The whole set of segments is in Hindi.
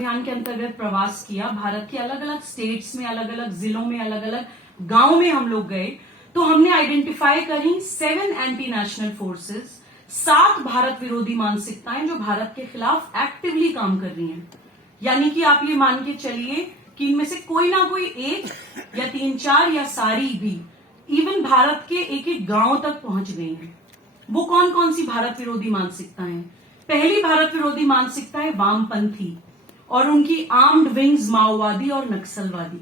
अभियान के अंतर्गत प्रवास किया, भारत के अलग अलग स्टेट्स में, अलग अलग जिलों में, अलग अलग गांव में हम लोग गए, तो हमने आइडेंटिफाई करी 7 एंटी नेशनल फोर्सेस, 7 भारत विरोधी मानसिकताएं जो भारत के खिलाफ एक्टिवली काम कर रही हैं। यानी कि आप ये मान के चलिए कि इनमें से कोई ना कोई एक या 3-4 या सारी भी इवन भारत के एक एक गांव तक पहुंच गई हैं। वो कौन कौन सी भारत विरोधी मानसिकताएं हैं? पहली भारत विरोधी मानसिकता है वामपंथी और उनकी आर्म्ड विंग्स माओवादी और नक्सलवादी।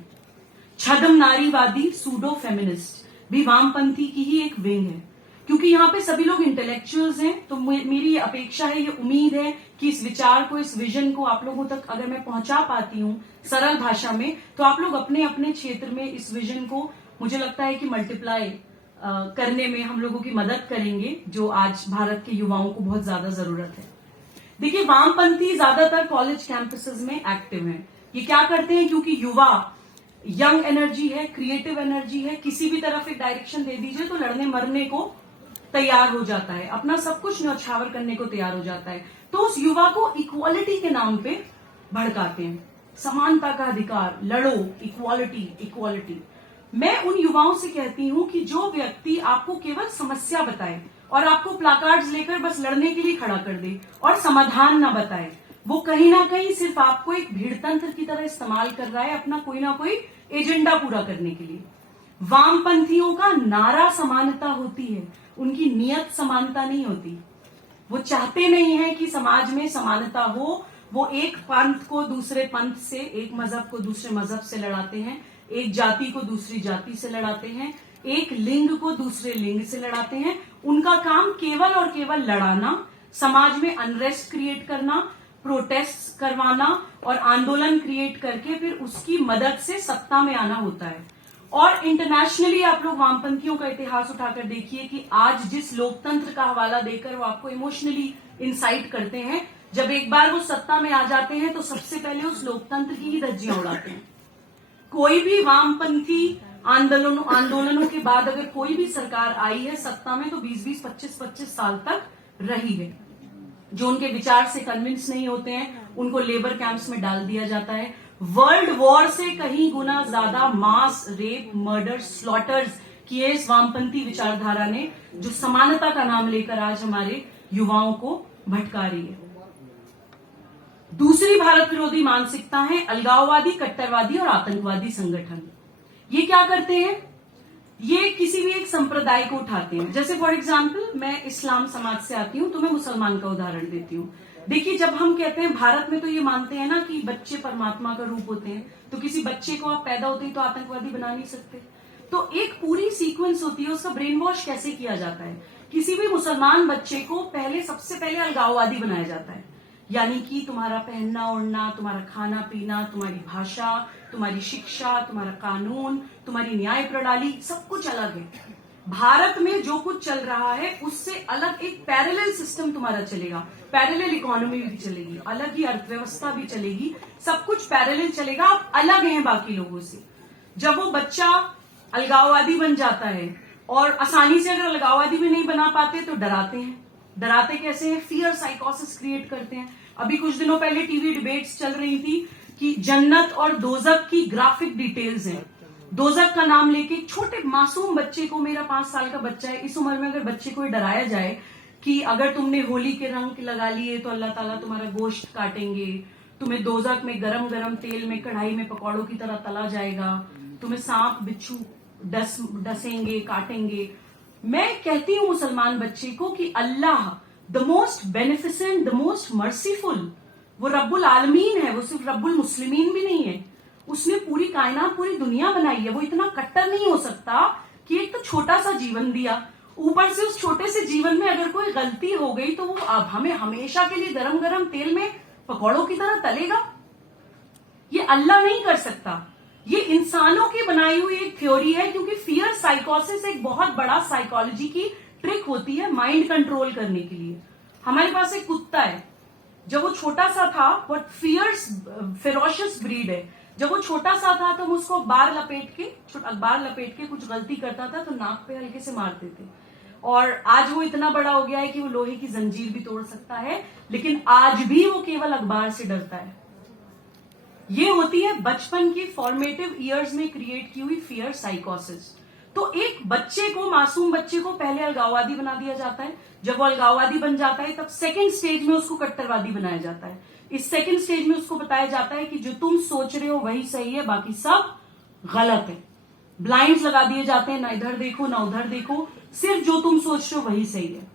छद्म नारीवादी सूडो फेमिनिस्ट भी वामपंथी की ही एक विंग है। क्योंकि यहाँ पे सभी लोग इंटेलेक्चुअल्स हैं, तो मेरी ये अपेक्षा है, ये उम्मीद है कि इस विचार को, इस विजन को आप लोगों तक अगर मैं पहुंचा पाती हूँ सरल भाषा में, तो आप लोग अपने अपने क्षेत्र में इस विजन को, मुझे लगता है कि मल्टीप्लाई करने में हम लोगों की मदद करेंगे, जो आज भारत के युवाओं को बहुत ज्यादा जरूरत है। देखिए, वामपंथी ज्यादातर कॉलेज कैंपसेस में एक्टिव हैं। ये क्या करते हैं? क्योंकि युवा यंग एनर्जी है, क्रिएटिव एनर्जी है, किसी भी तरफ एक डायरेक्शन दे दीजिए तो लड़ने मरने को तैयार हो जाता है, अपना सब कुछ न्यौछावर करने को तैयार हो जाता है। तो उस युवा को इक्वालिटी के नाम पे भड़काते हैं, समानता का अधिकार, लड़ो, इक्वालिटी इक्वालिटी। मैं उन युवाओं से कहती हूं कि जो व्यक्ति आपको केवल समस्या बताए और आपको प्लाकार्ड्स लेकर बस लड़ने के लिए खड़ा कर दे और समाधान ना बताए, वो कहीं ना कहीं सिर्फ आपको एक भीड़तंत्र की तरह इस्तेमाल कर रहा है, अपना कोई ना कोई एजेंडा पूरा करने के लिए। वामपंथियों का नारा समानता होती है, उनकी नियत समानता नहीं होती। वो चाहते नहीं है कि समाज में समानता हो। वो एक पंथ को दूसरे पंथ से, एक मजहब को दूसरे मजहब से लड़ाते हैं, एक जाति को दूसरी जाति से लड़ाते हैं, एक लिंग को दूसरे लिंग से लड़ाते हैं। उनका काम केवल और केवल लड़ाना, समाज में अनरेस्ट क्रिएट करना, प्रोटेस्ट करवाना और आंदोलन क्रिएट करके फिर उसकी मदद से सत्ता में आना होता है। और इंटरनेशनली आप लोग वामपंथियों का इतिहास उठाकर देखिए कि आज जिस लोकतंत्र का हवाला देकर वो आपको इमोशनली इंसाइट करते हैं, जब एक बार वो सत्ता में आ जाते हैं तो सबसे पहले उस लोकतंत्र की ही धज्जियां उड़ाते हैं। कोई भी वामपंथी आंदोलनों के बाद अगर कोई भी सरकार आई है सत्ता में, तो 20-20, 25-25 साल तक रही है। जो उनके विचार से कन्विंस नहीं होते हैं उनको लेबर कैंप्स में डाल दिया जाता है। वर्ल्ड वॉर से कहीं गुना ज्यादा मास रेप, मर्डर, स्लॉटर्स किए इस वामपंथी विचारधारा ने, जो समानता का नाम लेकर आज हमारे युवाओं को भटका रही है। दूसरी भारत विरोधी मानसिकता है अलगाववादी, कट्टरवादी और आतंकवादी संगठन। ये क्या करते हैं? ये किसी भी एक संप्रदाय को उठाते हैं। जैसे फॉर एग्जाम्पल, मैं इस्लाम समाज से आती हूं तो मैं मुसलमान का उदाहरण देती हूँ। देखिए, जब हम कहते हैं भारत में, तो ये मानते हैं ना कि बच्चे परमात्मा का रूप होते हैं, तो किसी बच्चे को आप पैदा होते ही तो आतंकवादी बना नहीं सकते। तो एक पूरी सीक्वेंस होती है, उसका ब्रेन वॉश कैसे किया जाता है। किसी भी मुसलमान बच्चे को सबसे पहले अलगाववादी बनाया जाता है। यानी कि तुम्हारा पहनना ओढ़ना, तुम्हारा खाना पीना, तुम्हारी भाषा, तुम्हारी शिक्षा, तुम्हारा कानून, तुम्हारी न्याय प्रणाली, सब कुछ अलग है। भारत में जो कुछ चल रहा है उससे अलग एक पैरेलल सिस्टम तुम्हारा चलेगा, पैरेलल इकोनॉमी भी चलेगी, अलग ही अर्थव्यवस्था भी चलेगी, सब कुछ पैरेलल चलेगा। आप अलग हैं बाकी लोगों से। जब वो बच्चा अलगाववादी बन जाता है, और आसानी से अगर अलगाववादी भी नहीं बना पाते तो डराते हैं। डराते कैसे हैं? फियर साइकोसिस क्रिएट करते हैं। अभी कुछ दिनों पहले टीवी डिबेट्स चल रही थी कि जन्नत और दोजक की ग्राफिक डिटेल्स हैं। दोजक का नाम लेके छोटे मासूम बच्चे को, मेरा 5 साल का बच्चा है, इस उम्र में अगर बच्चे को डराया जाए कि अगर तुमने होली के रंग लगा लिए तो अल्लाह ताला तुम्हारा गोश्त काटेंगे, तुम्हें दोजक में गरम गरम तेल में कढ़ाई में पकौड़ों की तरह तला जाएगा, तुम्हें सांप बिच्छू डसेंगे, काटेंगे। मैं कहती हूं मुसलमान बच्चे को कि अल्लाह the most beneficent, the most merciful, वो रब्बुल आलमीन है, वो सिर्फ रब्बुल मुस्लिमीन भी नहीं है। उसने पूरी कायनात, पूरी दुनिया बनाई है। वो इतना कट्टर नहीं हो सकता कि एक तो छोटा सा जीवन दिया, ऊपर से उस छोटे से जीवन में अगर कोई गलती हो गई तो वो अब हमें हमेशा के लिए गरम गरम तेल में पकौड़ों की तरह तलेगा। ये अल्लाह नहीं कर सकता। ये इंसानों की बनाई हुई एक थ्योरी है, क्योंकि फियर साइकोसिस एक बहुत बड़ा साइकोलॉजी की ट्रिक होती है माइंड कंट्रोल करने के लिए। हमारे पास एक कुत्ता है, जब वो छोटा सा था, बट फेरोशियस ब्रीड है। जब वो छोटा सा था तो हम उसको अखबार लपेट के कुछ गलती करता था तो नाक पे हल्के से मारते थे। और आज वो इतना बड़ा हो गया है कि वो लोहे की जंजीर भी तोड़ सकता है, लेकिन आज भी वो केवल अखबार से डरता है। ये होती है बचपन की फॉर्मेटिव ईयर्स में क्रिएट की हुई फियर साइकोसिस। तो एक बच्चे को, मासूम बच्चे को पहले अलगाववादी बना दिया जाता है। जब वो अलगाववादी बन जाता है तब सेकंड स्टेज में उसको कट्टरवादी बनाया जाता है। इस सेकंड स्टेज में उसको बताया जाता है कि जो तुम सोच रहे हो वही सही है, बाकी सब गलत है। ब्लाइंड्स लगा दिए जाते हैं, ना इधर देखो ना उधर देखो, सिर्फ जो तुम सोच रहे हो वही सही है।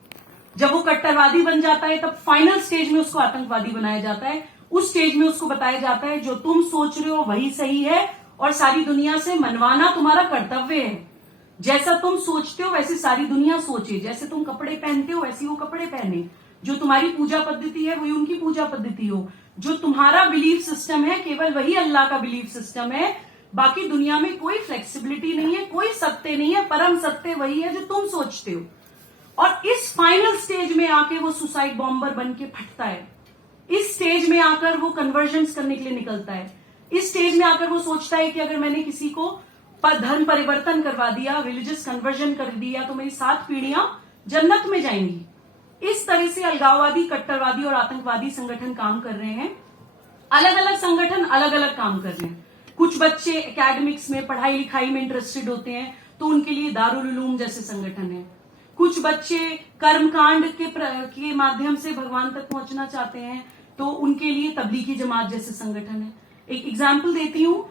जब वो कट्टरवादी बन जाता है तब फाइनल स्टेज में उसको आतंकवादी बनाया जाता है। उस स्टेज में उसको बताया जाता है जो तुम सोच रहे हो वही सही है और सारी दुनिया से मनवाना तुम्हारा कर्तव्य है। जैसा तुम सोचते हो वैसे सारी दुनिया सोचे, जैसे तुम कपड़े पहनते हो वैसी वो कपड़े पहने, जो तुम्हारी पूजा पद्धति है वही उनकी पूजा पद्धति हो, जो तुम्हारा बिलीफ सिस्टम है केवल वही अल्लाह का बिलीफ सिस्टम है। बाकी दुनिया में कोई फ्लेक्सिबिलिटी नहीं है, कोई सत्य नहीं है, परम सत्य वही है जो तुम सोचते हो। और इस फाइनल स्टेज में आके वो सुसाइड बॉम्बर बन के फटता है। इस स्टेज में आकर वो कन्वर्जन्स करने के लिए निकलता है। इस स्टेज में आकर वो सोचता है कि अगर मैंने किसी को धर्म परिवर्तन करवा दिया, रिलीजियस कन्वर्जन कर दिया, तो मेरी 7 पीढ़ियां जन्नत में जाएंगी। इस तरह से अलगाववादी, कट्टरवादी और आतंकवादी संगठन काम कर रहे हैं। अलग अलग संगठन अलग अलग काम कर रहे हैं। कुछ बच्चे एकेडमिक्स में, पढ़ाई लिखाई में इंटरेस्टेड होते हैं तो उनके लिए दारुल उलूम जैसे संगठन है। कुछ बच्चे कर्मकांड के माध्यम से भगवान तक पहुंचना चाहते हैं तो उनके लिए तबलीगी जमात जैसे संगठन है। एक एग्जाम्पल देती हूं,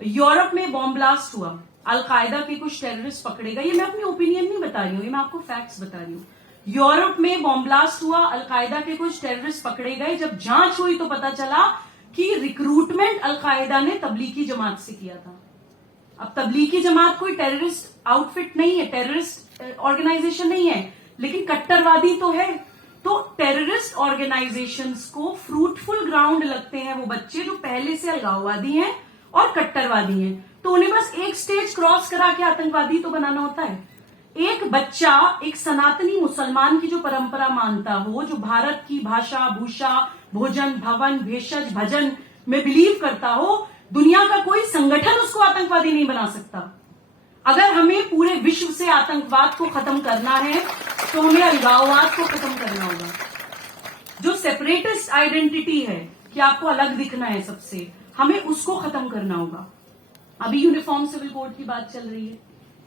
यूरोप में बॉम्ब ब्लास्ट हुआ, अलकायदा के कुछ टेररिस्ट पकड़े गए। ये मैं अपनी ओपिनियन नहीं बता रही हूं, ये मैं आपको फैक्ट्स बता रही हूं। यूरोप में बॉम्ब ब्लास्ट हुआ, अलकायदा के कुछ टेररिस्ट पकड़े गए। जब जांच हुई तो पता चला कि रिक्रूटमेंट अलकायदा ने तबलीगी जमात से किया था। अब तबलीगी जमात कोई टेररिस्ट आउटफिट नहीं है, टेररिस्ट ऑर्गेनाइजेशन नहीं है, लेकिन कट्टरवादी तो है। तो टेररिस्ट ऑर्गेनाइजेशंस को फ्रूटफुल ग्राउंड लगते हैं वो बच्चे जो पहले से अलगाववादी हैं और कट्टरवादी हैं। तो उन्हें बस एक स्टेज क्रॉस करा के आतंकवादी तो बनाना होता है। एक बच्चा एक सनातनी मुसलमान की जो परंपरा मानता हो, जो भारत की भाषा, भूषा, भोजन, भवन, भेषज, भजन में बिलीव करता हो, दुनिया का कोई संगठन उसको आतंकवादी नहीं बना सकता। अगर हमें पूरे विश्व से आतंकवाद को खत्म करना है तो हमें अलगाववाद को खत्म करना होगा। जो सेपरेटिस्ट आइडेंटिटी है कि आपको अलग दिखना है सबसे, हमें उसको खत्म करना होगा। अभी यूनिफॉर्म सिविल कोड की बात चल रही है,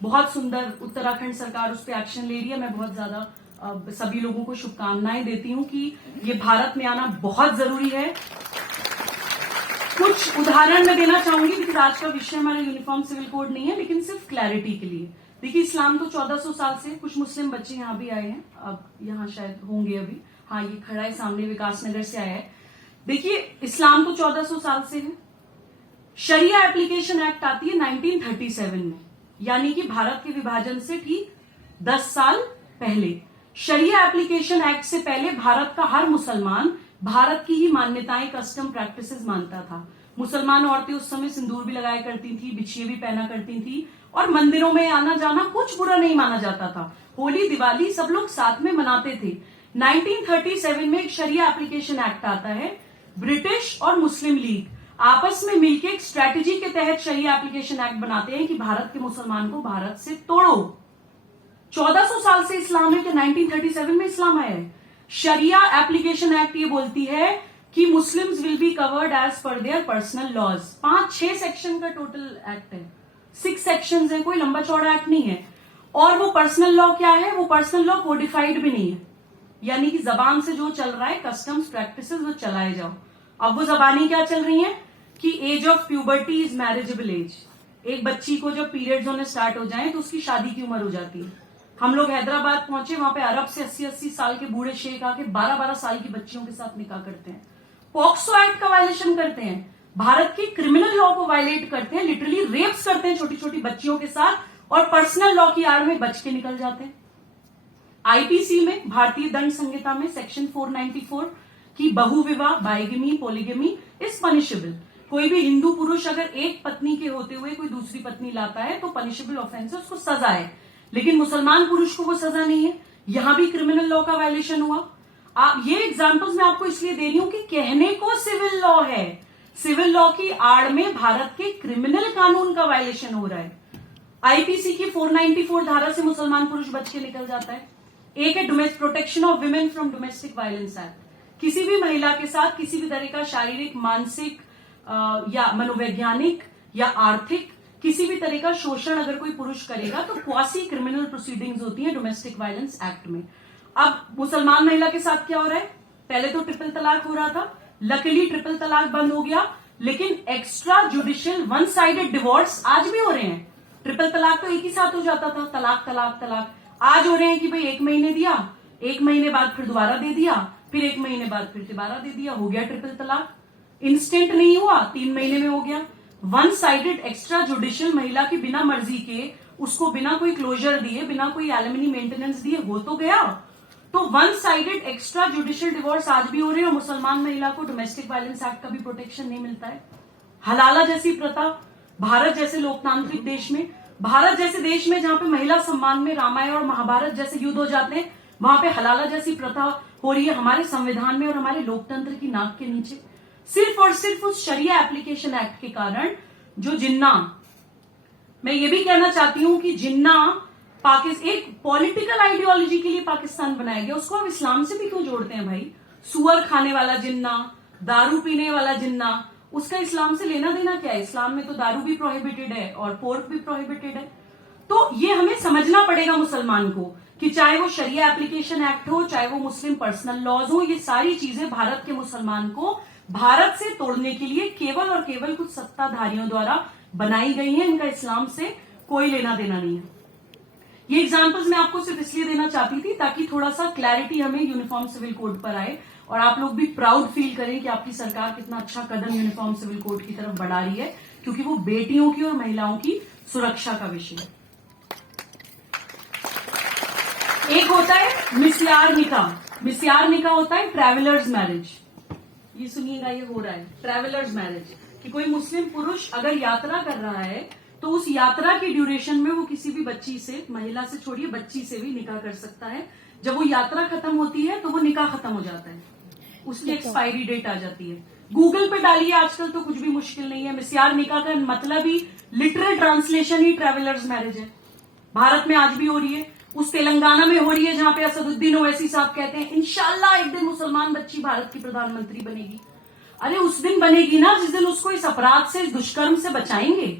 बहुत सुंदर, उत्तराखंड सरकार उस पर एक्शन ले रही है। मैं बहुत ज्यादा सभी लोगों को शुभकामनाएं देती हूं कि ये भारत में आना बहुत जरूरी है। कुछ उदाहरण मैं देना चाहूंगी क्योंकि आज का विषय हमारा यूनिफॉर्म सिविल कोड नहीं है, लेकिन सिर्फ क्लैरिटी के लिए। देखिए, इस्लाम तो 1400 साल से, कुछ मुस्लिम बच्चे यहाँ भी आए हैं, अब यहाँ शायद होंगे अभी, हाँ ये खड़ा है सामने, विकासनगर से आया है। देखिए, इस्लाम तो 1400 साल से है। शरिया एप्लीकेशन एक्ट आती है 1937 में, यानी कि भारत के विभाजन से ठीक 10 साल पहले। शरिया एप्लीकेशन एक्ट से पहले भारत का हर मुसलमान भारत की ही मान्यताएं, कस्टम, प्रैक्टिसेस मानता था। मुसलमान औरतें उस समय सिंदूर भी लगाया करती थी, बिछिए भी पहना करती थी और मंदिरों में आना जाना कुछ बुरा नहीं माना जाता था। होली, दिवाली सब लोग साथ में मनाते थे। 1937 में एक शरिया एप्लीकेशन एक्ट आता है। ब्रिटिश और मुस्लिम लीग आपस में मिलकर एक स्ट्रेटेजी के तहत शरिया एप्लीकेशन एक्ट बनाते हैं कि भारत के मुसलमान को भारत से तोड़ो। 1400 साल से इस्लाम है कि 1937 में इस्लाम आया है। शरिया एप्लीकेशन एक्ट ये बोलती है कि Muslims will be covered as per their personal laws. 5-6 section का टोटल एक्ट है, 6 सेक्शंस है, कोई लंबा चौड़ा एक्ट नहीं है। और वो पर्सनल लॉ क्या है? वो पर्सनल लॉ कोडिफाइड भी नहीं है, यानी कि जबान से जो चल रहा है, कस्टम्स, प्रैक्टिसेस, वो चलाए जाओ। अब वो जबानी क्या चल रही है कि age of puberty is marriageable age. एक बच्ची को जब पीरियड्स होने स्टार्ट हो जाए तो उसकी शादी की उम्र हो जाती है। हम लोग हैदराबाद पहुंचे, वहां पे अरब से 80-80 साल के बूढ़े शेख आके 12-12 साल की बच्चियों के साथ निकाह करते हैं। पॉक्सो एक्ट का वायलेशन करते हैं, भारत की क्रिमिनल लॉ को वायलेट करते हैं, लिटरली रेप्स करते हैं छोटी छोटी बच्चियों के साथ और पर्सनल लॉ की आड़ में बच के निकल जाते हैं। आईपीसी में, भारतीय दंड संहिता में सेक्शन 494 की बहुविवाह, बाइगमी, पोलिगमी इज पनिशेबल। कोई भी हिंदू पुरुष अगर एक पत्नी के होते हुए कोई दूसरी पत्नी लाता है तो पनिशेबल ऑफेंस है, उसको सजा है। लेकिन मुसलमान पुरुष को वो सजा नहीं है। यहां भी क्रिमिनल लॉ का वायलेशन हुआ। ये एग्जांपल्स मैं आपको इसलिए दे रही हूं कि कहने को सिविल लॉ है, सिविल लॉ की आड़ में भारत के क्रिमिनल कानून का वायलेशन हो रहा है। आईपीसी की 494 धारा से मुसलमान पुरुष बच के निकल जाता है। एक है protection of women from domestic violence act. किसी भी महिला के साथ किसी भी तरह का शारीरिक, मानसिक, या मनोवैज्ञानिक या आर्थिक किसी भी तरह का शोषण अगर कोई पुरुष करेगा तो क्वासी क्रिमिनल प्रोसीडिंग्स होती है डोमेस्टिक वायलेंस एक्ट में। अब मुसलमान महिला के साथ क्या हो रहा है? पहले तो ट्रिपल तलाक हो रहा था, लकीली ट्रिपल तलाक बंद हो गया, लेकिन extra judicial one sided divorce आज भी हो रहे हैं। ट्रिपल तलाक तो एक ही साथ हो जाता था, तलाक तलाक तलाक। आज हो रहे हैं कि भाई 1 महीने दिया, 1 महीने बाद फिर दोबारा दे दिया, फिर 1 महीने बाद फिर दोबारा दे दिया, हो गया ट्रिपल तलाक। इंस्टेंट नहीं हुआ, 3 महीने में हो गया। वन साइडेड एक्स्ट्रा जुडिशियल महिला की बिना मर्जी के, उसको बिना कोई क्लोजर दिए, बिना कोई एलिमनी मेंटेनेंस दिए हो तो गया। तो one sided extra judicial divorce आज भी हो रहे हैं और मुसलमान महिला को डोमेस्टिक वायलेंस एक्ट का भी प्रोटेक्शन नहीं मिलता है। हलाला जैसी प्रथा, भारत जैसे लोकतांत्रिक देश में, भारत जैसे देश में जहां पे महिला सम्मान में रामायण और महाभारत जैसे युद्ध हो जाते हैं, वहां पे हलाला जैसी प्रथा हो रही है हमारे संविधान में और हमारे लोकतंत्र की नाक के नीचे, सिर्फ और सिर्फ उस शरिया एप्लीकेशन एक्ट के कारण। जो जिन्ना, मैं ये भी कहना चाहती हूं कि जिन्ना एक पॉलिटिकल आइडियोलॉजी के लिए पाकिस्तान बनाया गया, उसको आप इस्लाम से भी क्यों जोड़ते हैं भाई? सुअर खाने वाला जिन्ना, दारू पीने वाला जिन्ना, उसका इस्लाम से लेना देना क्या है? इस्लाम में तो दारू भी प्रोहिबिटेड है और पोर्क भी प्रोहिबिटेड है। तो ये हमें समझना पड़ेगा मुसलमान को कि चाहे वो शरिया एप्लीकेशन एक्ट हो, चाहे वो मुस्लिम पर्सनल लॉज हो, ये सारी चीजें भारत के मुसलमान को भारत से तोड़ने के लिए केवल और केवल कुछ सत्ताधारियों द्वारा बनाई गई हैं। इनका इस्लाम से कोई लेना देना नहीं है। ये एग्जांपल्स मैं आपको सिर्फ इसलिए देना चाहती थी ताकि थोड़ा सा क्लैरिटी हमें यूनिफॉर्म सिविल कोड पर आए और आप लोग भी प्राउड फील करें कि आपकी सरकार कितना अच्छा कदम यूनिफॉर्म सिविल कोड की तरफ बढ़ा रही है, क्योंकि वो बेटियों की और महिलाओं की सुरक्षा का विषय है। एक होता है मिस्यार निकाह। मिस्यार निकाह होता है ट्रैवलर्स मैरिज। ये सुनिएगा, ये हो रहा है ट्रैवलर्स मैरिज कि कोई मुस्लिम पुरुष अगर यात्रा कर रहा है तो उस यात्रा के ड्यूरेशन में वो किसी भी बच्ची से, महिला से छोड़िए, बच्ची से भी निकाह कर सकता है। जब वो यात्रा खत्म होती है तो वो निकाह खत्म हो जाता है, उसकी एक्सपायरी डेट आ जाती है। गूगल पे डालिए, आजकल तो कुछ भी मुश्किल नहीं है। मिस्यार निकाह का मतलब ही लिटरल ट्रांसलेशन ही ट्रैवलर्स मैरिज है। भारत में आज भी हो रही है, उस तेलंगाना में हो रही है जहां पे असदुद्दीन ओवैसी साहब कहते हैं इंशाल्लाह एक दिन मुसलमान बच्ची भारत की प्रधानमंत्री बनेगी। अरे उस दिन बनेगी ना जिस दिन उसको इस अपराध से, इस दुष्कर्म से बचाएंगे।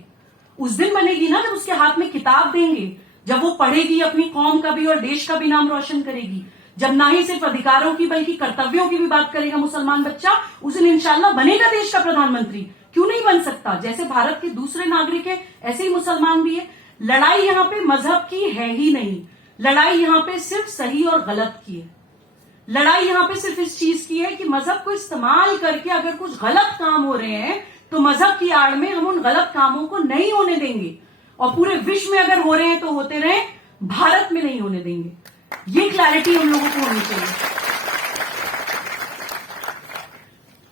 उस दिन बनेगी ना जब उसके हाथ में किताब देंगे, जब वो पढ़ेगी, अपनी कौम का भी और देश का भी नाम रोशन करेगी, जब ना ही सिर्फ अधिकारों की बल्कि कर्तव्यों की भी बात करेगा मुसलमान बच्चा, उस दिन इंशाल्लाह बनेगा देश का प्रधानमंत्री। क्यों नहीं बन सकता? जैसे भारत के दूसरे नागरिक है ऐसे ही मुसलमान भी है। लड़ाई यहाँ पे मजहब की है ही नहीं, लड़ाई यहाँ पे सिर्फ सही और गलत की है। लड़ाई यहाँ पे सिर्फ इस चीज की है कि मजहब को इस्तेमाल करके अगर कुछ गलत काम हो रहे हैं तो मजहब की आड़ में हम उन गलत कामों को नहीं होने देंगे, और पूरे विश्व में अगर हो रहे हैं तो होते रहे, भारत में नहीं होने देंगे। ये क्लैरिटी हम लोगों को होनी चाहिए।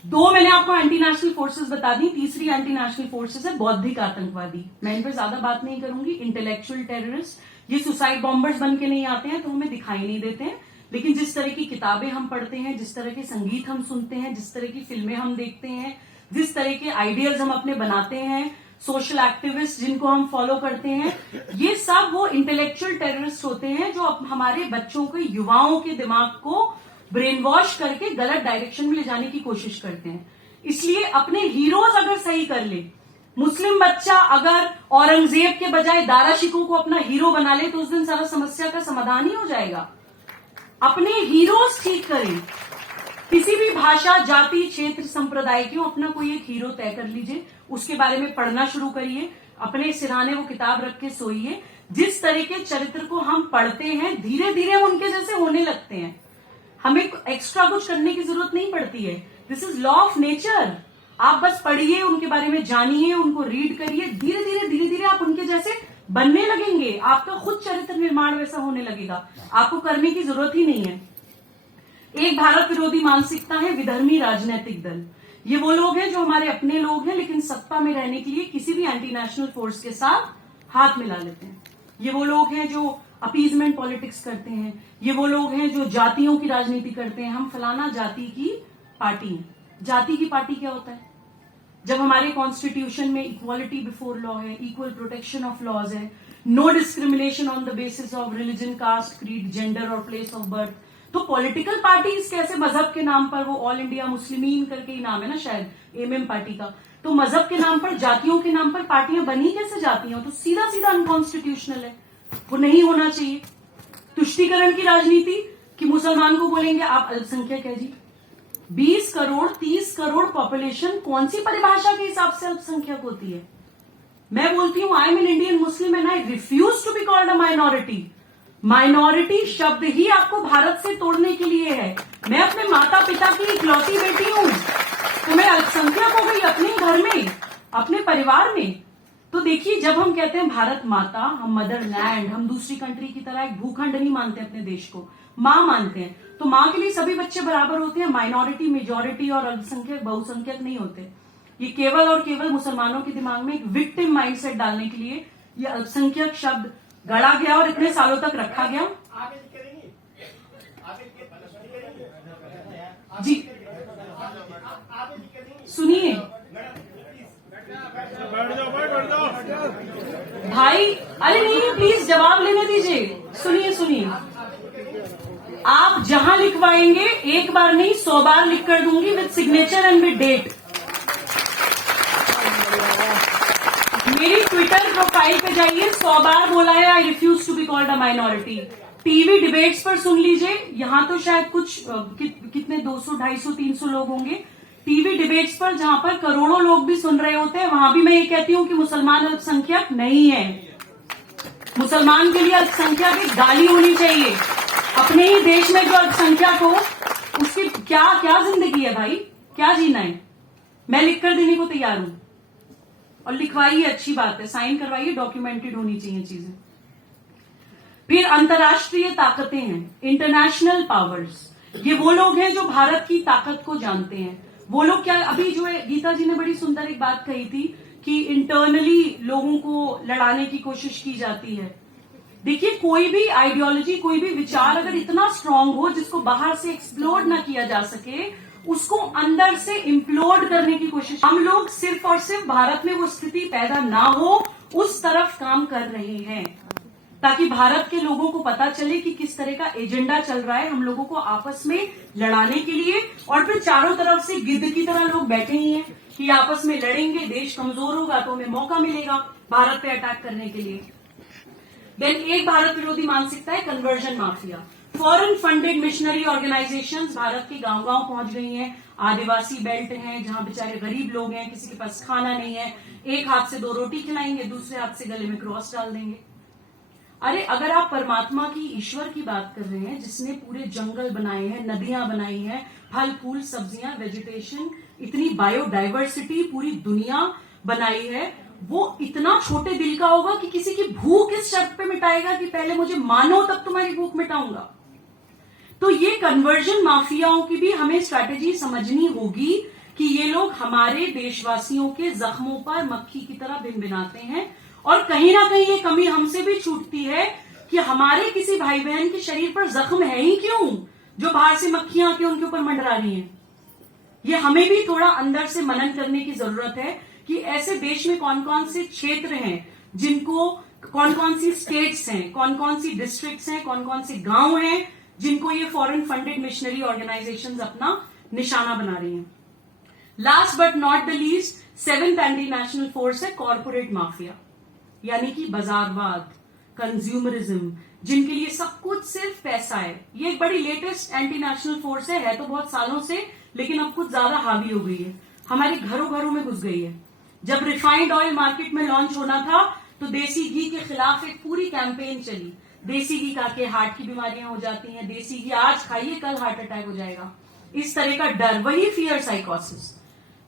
2 मैंने आपको एंटी नेशनल फोर्सेस बता दी, तीसरी एंटी नेशनल फोर्सेस है बौद्धिक आतंकवादी। मैं इन पर ज्यादा बात नहीं करूंगी। इंटेलेक्चुअल टेररिस्ट, ये सुसाइड बॉम्बर्स बन के नहीं आते हैं तो हमें दिखाई नहीं देते हैं, लेकिन जिस तरह की किताबें हम पढ़ते हैं, जिस तरह के संगीत हम सुनते हैं, जिस तरह की फिल्में हम देखते हैं, जिस तरह के आइडियल्स हम अपने बनाते हैं, सोशल एक्टिविस्ट जिनको हम फॉलो करते हैं, ये सब वो इंटेलेक्चुअल टेररिस्ट होते हैं जो हमारे बच्चों के, युवाओं के दिमाग को ब्रेन वॉश करके गलत डायरेक्शन में ले जाने की कोशिश करते हैं। इसलिए अपने हीरोज अगर सही कर ले, मुस्लिम बच्चा अगर औरंगजेब के बजाय दारा शिकोह को अपना हीरो बना ले तो उस दिन सारा समस्या का समाधान ही हो जाएगा। अपने हीरोज ठीक करें, किसी भी भाषा, जाति, क्षेत्र, संप्रदाय की अपना कोई एक हीरो तय कर लीजिए, उसके बारे में पढ़ना शुरू करिए, अपने सिरहाने वो किताब रख के सोइए। जिस तरह के चरित्र को हम पढ़ते हैं धीरे धीरे हम उनके जैसे होने लगते हैं। हमें एक्स्ट्रा कुछ करने की जरूरत नहीं पड़ती है। This is law of nature. आप बस पढ़िए, उनके बारे में जानिए, उनको रीड करिए, धीरे धीरे आप उनके जैसे बनने लगेंगे। आपका खुद चरित्र निर्माण वैसा होने लगेगा, आपको करने की जरूरत ही नहीं है। एक भारत विरोधी मानसिकता है विधर्मी राजनीतिक दल। ये वो लोग हैं जो हमारे अपने लोग हैं लेकिन सत्ता में रहने के लिए किसी भी एंटी नेशनल फोर्स के साथ हाथ मिला लेते हैं। ये वो लोग हैं जो अपीजमेंट पॉलिटिक्स करते हैं। ये वो लोग हैं जो जातियों की राजनीति करते हैं। हम फलाना जाति की पार्टी है। जाति की पार्टी क्या होता है? जब हमारे कॉन्स्टिट्यूशन में इक्वालिटी बिफोर लॉ है, इक्वल प्रोटेक्शन ऑफ लॉज है, no discrimination on the basis of religion, caste, creed, gender और प्लेस ऑफ बर्थ, तो पॉलिटिकल पार्टीज कैसे मजहब के नाम पर, वो ऑल इंडिया मुस्लिमीन करके ही नाम है ना शायद एमएम पार्टी का, तो मजहब के नाम पर, जातियों के नाम पर पार्टियां बनी कैसे जाती हैं? तो सीधा सीधा अनकॉन्स्टिट्यूशनल है, वो नहीं होना चाहिए। तुष्टीकरण की राजनीति कि मुसलमान को बोलेंगे आप अल्पसंख्यक है जी। 20 करोड़ 30 करोड़ पॉपुलेशन कौन सी परिभाषा के हिसाब से अल्पसंख्यक होती है? मैं बोलती हूं I am an Indian Muslim and I refuse to be called a minority. Minority शब्द ही आपको भारत से तोड़ने के लिए है। मैं अपने माता पिता की इकलौती बेटी हूं, तो मैं अल्पसंख्यक हो गई अपने घर में, अपने परिवार में। तो देखिए, जब हम कहते हैं भारत माता, हम मदर लैंड, हम दूसरी कंट्री की तरह एक भूखंड नहीं मानते अपने देश को, मां मानते हैं। तो मां के लिए सभी बच्चे बराबर होते हैं। माइनॉरिटी, मेजॉरिटी और अल्पसंख्यक बहुसंख्यक नहीं होते। ये केवल और केवल मुसलमानों के दिमाग में एक विक्टिम माइंडसेट डालने के लिए ये अल्पसंख्यक शब्द गढ़ा गया और इतने सालों तक रखा गया। जी सुनिए भाई, अरे नहीं प्लीज जवाब लेने दीजिए। सुनिए, आप जहां लिखवाएंगे एक बार नहीं 100 बार लिख कर दूंगी with signature and with date. मेरी ट्विटर प्रोफाइल पे जाइए, 100 बार बोला है I refuse to be called a minority. TV debates पर सुन लीजिए, यहां तो शायद कुछ कितने 200, 250, 300 लोग होंगे। टीवी डिबेट्स पर जहां पर करोड़ों लोग भी सुन रहे होते हैं, वहां भी मैं ये कहती हूं कि मुसलमान अल्पसंख्यक नहीं है। मुसलमान के लिए अल्पसंख्यक एक गाली होनी चाहिए। अपने ही देश में जो अल्पसंख्यक हो उसकी क्या जिंदगी है भाई, क्या जीना है? मैं लिख कर देने को तैयार हूं, और लिखवाइए, अच्छी बात है, साइन करवाइए, डॉक्यूमेंटेड होनी चाहिए चीजें। फिर अंतर्राष्ट्रीय ताकतें हैं, इंटरनेशनल पावर्स। ये वो लोग हैं जो भारत की ताकत को जानते हैं। वो लोग क्या, अभी जो है गीता जी ने बड़ी सुंदर एक बात कही थी कि इंटरनली लोगों को लड़ाने की कोशिश की जाती है। देखिए, कोई भी आइडियोलॉजी, कोई भी विचार अगर इतना स्ट्रांग हो जिसको बाहर से एक्सप्लोड ना किया जा सके, उसको अंदर से इम्प्लोड करने की कोशिश, हम लोग सिर्फ और सिर्फ भारत में वो स्थिति पैदा ना हो उस तरफ काम कर रहे हैं, ताकि भारत के लोगों को पता चले कि किस तरह का एजेंडा चल रहा है हम लोगों को आपस में लड़ाने के लिए। और फिर चारों तरफ से गिद्ध की तरह लोग बैठे ही हैं कि आपस में लड़ेंगे, देश कमजोर होगा तो हमें मौका मिलेगा भारत पे अटैक करने के लिए। देन एक भारत विरोधी मानसिकता है conversion mafia. Foreign funded missionary organisations Bharat के गांव गांव पहुंच गई हैं। आदिवासी बेल्ट हैं जहां बेचारे गरीब लोग हैं, किसी के पास खाना नहीं है, एक हाथ से 2 रोटी खिलाएंगे, दूसरे हाथ से गले में क्रॉस डाल देंगे। अरे अगर आप परमात्मा की, ईश्वर की बात कर रहे हैं जिसने पूरे जंगल बनाए हैं, नदियां बनाई हैं, फल फूल सब्जियां, वेजिटेशन, इतनी बायोडाइवर्सिटी पूरी दुनिया बनाई है, वो इतना छोटे दिल का होगा कि किसी की भूख इस शर्त पे मिटाएगा कि पहले मुझे मानो तब तुम्हारी भूख मिटाऊंगा। तो ये कन्वर्जन माफियाओं की भी हमें स्ट्रैटेजी समझनी होगी कि ये लोग हमारे देशवासियों के जख्मों पर मक्खी की तरह भिनभिनाते हैं। और कहीं ना कहीं ये कमी हमसे भी छूटती है कि हमारे किसी भाई बहन के शरीर पर जख्म है ही क्यों, जो बाहर से मक्खियां आके उनके ऊपर मंडरा रही हैं। ये हमें भी थोड़ा अंदर से मनन करने की जरूरत है कि ऐसे देश में कौन कौन से क्षेत्र हैं जिनको, कौन कौन सी स्टेट्स हैं, कौन कौन सी डिस्ट्रिक्ट्स हैं, कौन कौन से गांव हैं जिनको ये फॉरेन फंडेड मिशनरी ऑर्गेनाइजेशंस अपना निशाना बना रही हैं। Last but not the least, 7th anti national force है कॉर्पोरेट माफिया, यानी कि बाजारवाद, कंज्यूमरिज्म, जिनके लिए सब कुछ सिर्फ पैसा है। ये एक बड़ी लेटेस्ट एंटी नेशनल फोर्स है तो बहुत सालों से, लेकिन अब कुछ ज्यादा हावी हो गई है, हमारे घरों घरों में घुस गई है। जब रिफाइंड ऑयल मार्केट में लॉन्च होना था तो देसी घी के खिलाफ एक पूरी कैंपेन चली। देसी घी खा के हार्ट की बीमारियां हो जाती हैं, देसी घी आज खाइए कल हार्ट अटैक हो जाएगा, इस तरह का डर, वही फियर साइकोसिस।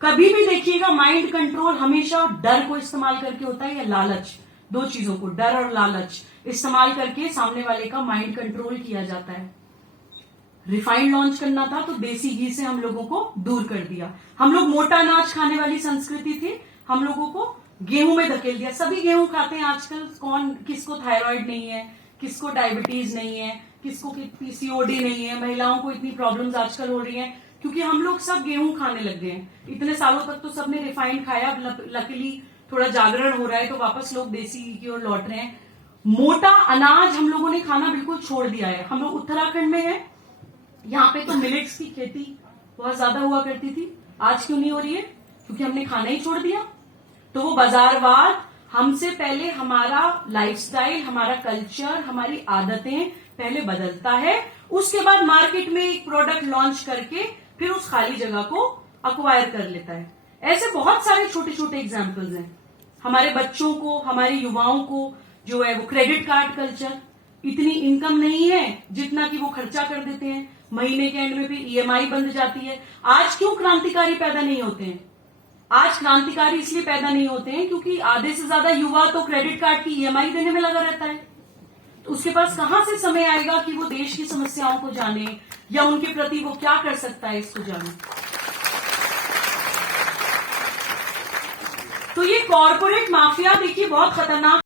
कभी भी देखिएगा माइंड कंट्रोल हमेशा डर को इस्तेमाल करके होता है, या लालच, 2 चीजों को, डर और लालच इस्तेमाल करके सामने वाले का माइंड कंट्रोल किया जाता है। रिफाइंड लॉन्च करना था तो देसी घी से हम लोगों को दूर कर दिया। हम लोग मोटा अनाज खाने वाली संस्कृति थी, हम लोगों को गेहूं में धकेल दिया। सभी गेहूं खाते हैं आजकल, कौन, किसको थायराइड नहीं है, किसको डायबिटीज नहीं है, किसको पीसीओडी नहीं है, महिलाओं को इतनी प्रॉब्लम्स आजकल हो रही हैं क्योंकि हम लोग सब गेहूं खाने लग गए हैं। इतने सालों तक तो सबने रिफाइंड खाया, लकीली थोड़ा जागरण हो रहा है तो वापस लोग देसी घी की ओर लौट रहे हैं। मोटा अनाज हम लोगों ने खाना बिल्कुल छोड़ दिया है। हम लोग उत्तराखंड में है, यहाँ पे तो मिलेट्स की खेती बहुत ज्यादा हुआ करती थी, आज क्यों नहीं हो रही है? क्योंकि हमने खाना ही छोड़ दिया। तो वो बाजारवाद हमसे पहले हमारा लाइफस्टाइल, हमारा कल्चर, हमारी आदतें पहले बदलता है, उसके बाद मार्केट में एक प्रोडक्ट लॉन्च करके फिर उस खाली जगह को अक्वायर कर लेता है। ऐसे बहुत सारे छोटे छोटे एग्जाम्पल्स हैं। हमारे बच्चों को, हमारे युवाओं को जो है वो क्रेडिट कार्ड कल्चर, इतनी इनकम नहीं है जितना कि वो खर्चा कर देते हैं, महीने के एंड में फिर ईएमआई बंध जाती है। आज क्यों क्रांतिकारी पैदा नहीं होते हैं? आज क्रांतिकारी इसलिए पैदा नहीं होते हैं क्योंकि आधे से ज्यादा युवा तो क्रेडिट कार्ड की ईएमआई देने में लगा रहता है। तो उसके पास कहां से समय आएगा कि वो देश की समस्याओं को जाने या उनके प्रति वो क्या कर सकता है इसको जाने। तो ये कॉर्पोरेट माफिया देखिए बहुत खतरनाक